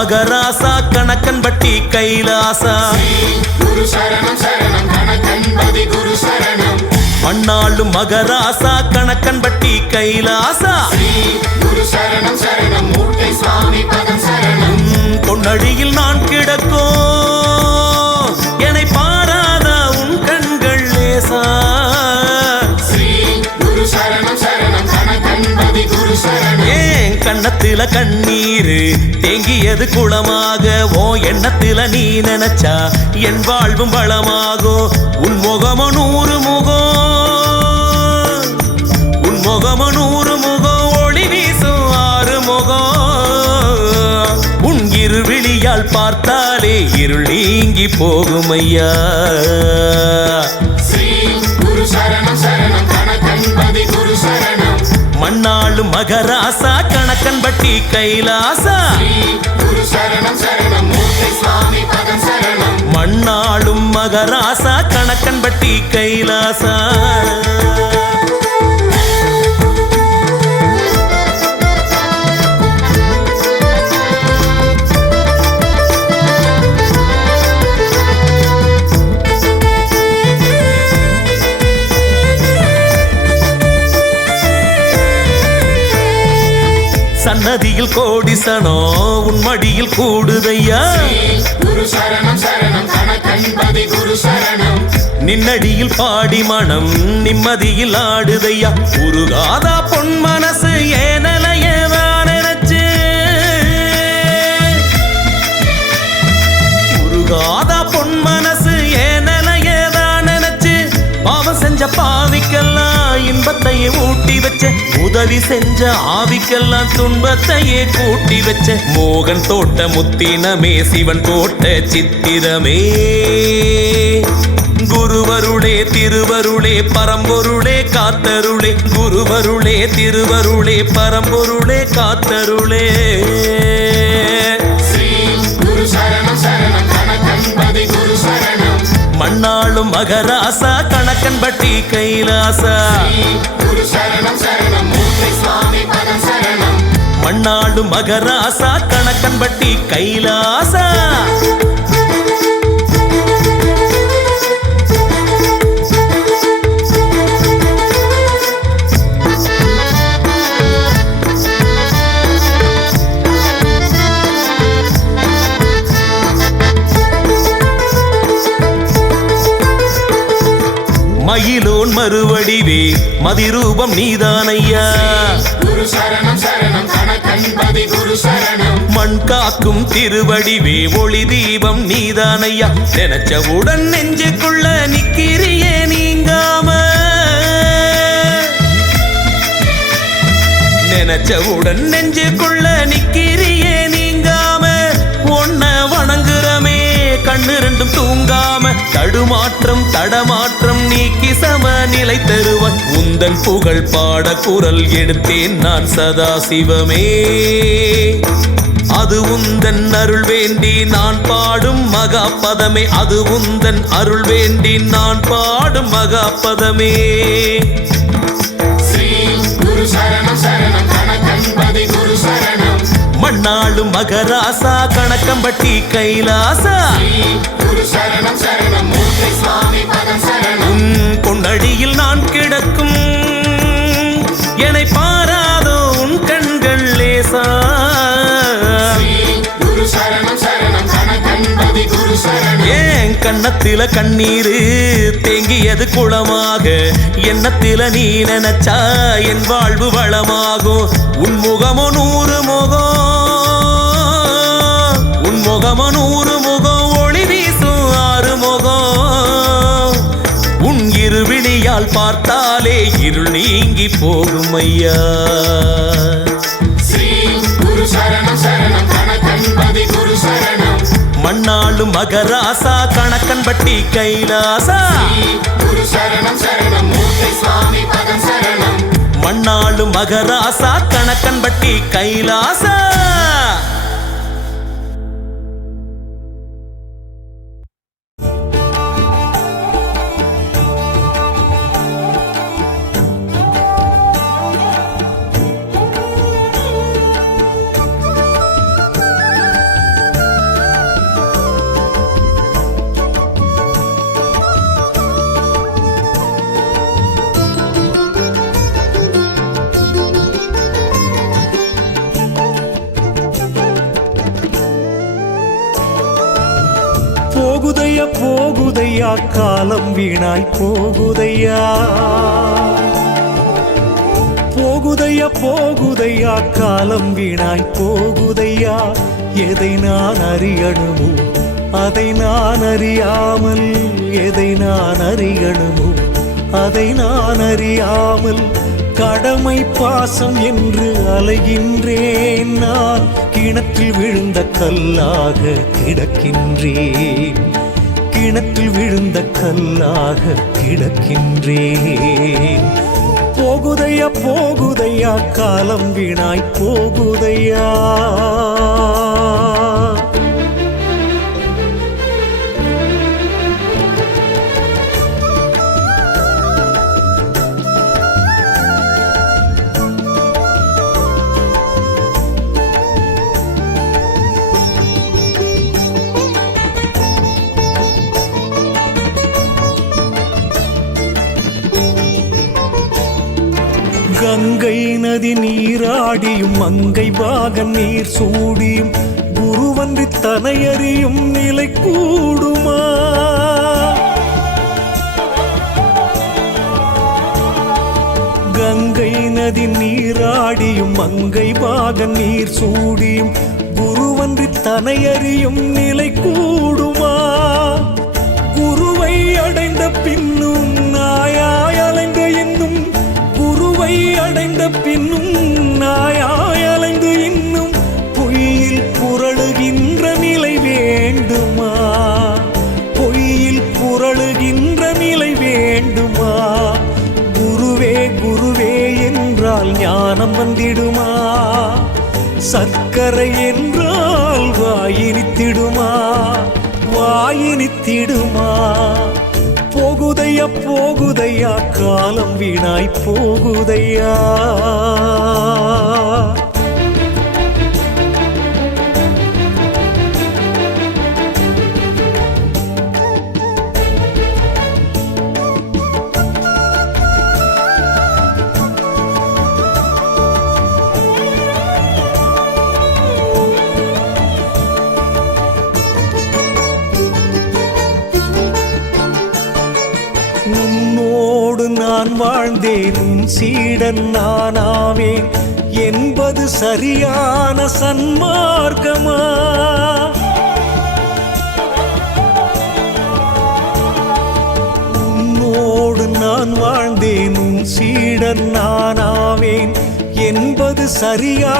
மகராசா கணக்கன்பட்டி கைலாசா குரு சரணம் சரணம் கணக்கன்பதி குரு சரணம் மண்ணாளும் மகராசா கணக்கன்பட்டி கைலாசா குரு சரணம் சரணம் மூட்டை சுவாமி பதம் சரணம் பொன்னழியில் நான் கிடக்கோ என்னை பாராத உன் கண்கள் லேசா குரு சரணம் சரணம் கணக்கன்பதி குரு சரணம் ஏன் கண்ணத்தில கண்ணீரு தேங்கியது குளமாக ஓ எண்ணத்தில நீ நினைச்சா என் வாழ்வும் வளமாகும் உன் முகம நூறு முகம் உன் முகம நூறு முகம் ஒளி வீசும் ஆறு முகம் உன் இருவிழியால் பார்த்தாலே இருள் நீங்கி போகும் ஐயா குரு சரணம் சரணம் கணக்கன்பதி குரு சரணம் மண்ணாளும் மகராசா கணக்கன்பட்டி கைலாசா குரு சரணம் சரணம் மூட்டை சுவாமி பதம் சரணம் மண்ணாளும் மகராசா கணக்கன்பட்டி கைலாசா சன்னதியில் கோடிசனோ உன் மடியில் கூடுதையா குரு சரணம் சரணம் கணக்கன்பதி குரு சரணம் நின்னடியில் பாடி மனம் நிம்மதியில் ஆடுதையா உருகாதா பொன் மனசு ஏனலையதான் நினைச்சு உருகாதா பொன் மனசு ஏனலையதான் நினைச்சு பாவம் செஞ்ச பாவிக்கெல்லாம் இன்பத்தையே ஊட்டி வச்ச உதவி செஞ்ச ஆவிக்கெல்லாம் துன்பத்தையே கூட்டி வச்ச மோகன் தோட்ட முத்தினமே சிவன் தோட்ட சித்திரமே குருவருளே திருவருளே பரம்பொருளே காத்தருளே குருவருளே திருவருளே பரம்பொருளே காத்தருளே குரு சரணம் சரணம் கணக்கன்பதி குரு சரணம் மண்ணாளும் மகராசா கணக்கன்பட்டி கைலாசா குரு சரணம் சரணம் மூட்டை சுவாமி பதம் சரணம் மண்ணாளும் மகராசா கணக்கன்பட்டி கைலாசா மயிலோன் மறுவடிவே மதிரூபம் நீதானையா குரு சரணம் சரணம் கணக்கன்பதி குரு சரணம் மண் காக்கும் திருவடிவே ஒளி தீபம் நீதானையா நினைச்சவுடன் நெஞ்சுக்குள்ள நிக்கிறியே நீங்காம நினைச்சவுடன் நெஞ்சுக்குள்ள நிக்கிறியே நீங்காம ஒன்ன வணங்குறமே கண்ணு ரெண்டும் தூங்காம தடுமாற்றம் தடமாற்றம் நீக்கி சமநிலை தருவன் உந்தன் புகழ் பாட குரல் எடுத்தேன் நான் சதா சிவமே அது உந்தன் அருள் வேண்டி நான் பாடும் மகாபதமே அது உந்தன் அருள் வேண்டி நான் பாடும் மகாபதமே குரு சரணம் சரணம் கணக்கன்பதி குரு சரணம் மண்ணாளும் மகராசா கணக்கம்பட்டி கைலாசா குரு சரணம் சரணம் மூர்த்தி சுவாமி பதம் சரணம் பொன்னடியில் நான் கிடக்கும் என்னை பாராதோ உன் கண்கள் லேசா குரு சரணம் சரணம் கணக்கன்பதி குரு சரணம் ஏன் கண்ணத்தில கண்ணீரு தேங்கியது குளமாக எண்ணத்தில நீ நினைச்சா என் வாழ்வு வளமாகும் உன் முகமோ நூறு முகம் உன் முகமோ நூறு முகம் ஒளி வீசும் ஆறு முகம் உன் இருவிழியால் பார்த்தாலே இருள் நீங்கி போகும் ஐயா குரு சரணம் சரணம் கணக்கன்பதி குரு சரணம் மண்ணாளும் மகராசா கணக்கன்பட்டி கைலாசா குரு சரணம் சரணம் மூர்த்தி சுவாமி பதம் சரணம் மண்ணாளும் மகராசா கணக்கன்பட்டி கைலாசா காலம் வீணாய் போகுதையா. போகுதையா போகுதையா காலம் வீணாய் போகுதையா. எதை நான் அறியணுமோ அதை நான் அறியாமல், எதை நான் அறியணுமோ அதை நான் அறியாமல், கடமை பாசம் என்று அலைகின்றேன். நான் கிணற்றில் விழுந்த கல்லாக கிடக்கின்றேன், கிணற்றில் விழுந்த கல்லாக கிடக்கின்றேன். போகுதையா போகுதையா காலம் வீணாய் போகுதையா. கங்கை நதி நீராடியும் மங்கை பாகன் நீர் சூடியும் குருவன்றி தனையறியும் நிலை கூடுமா. கங்கை நதி நீராடியும் மங்கை பாகன் நீர் சூடியும் குருவன்றி தனையறியும் நிலை கூடுமா. குருவை அடைந்த பின்னும் நாயாய் அலைந்த இன்னும், குருவை அடைந்த பின்னும் நாயாய் அலைந்து இன்னும் பொய்யில் புரளுகின்ற நிலை வேண்டுமா. பொய்யில் புரளுகின்ற நிலை வேண்டுமா. குருவே குருவே என்றால் ஞானம் வந்திடுமா. சர்க்கரை என்றால் வாயினித்திடுமா, வாயினித்திடுமா. போகுதையா போகுதையா காலம் வீணாய் போகுதையா. உன்னோடு நான் வாழ்ந்தேன், உன் சீடன் நானாவேன் என்பது சரியான சன்மார்க்கமா. உன்னோடு நான் வாழ்ந்தேன், உன் சீடன் நானாவேன் என்பது சரியா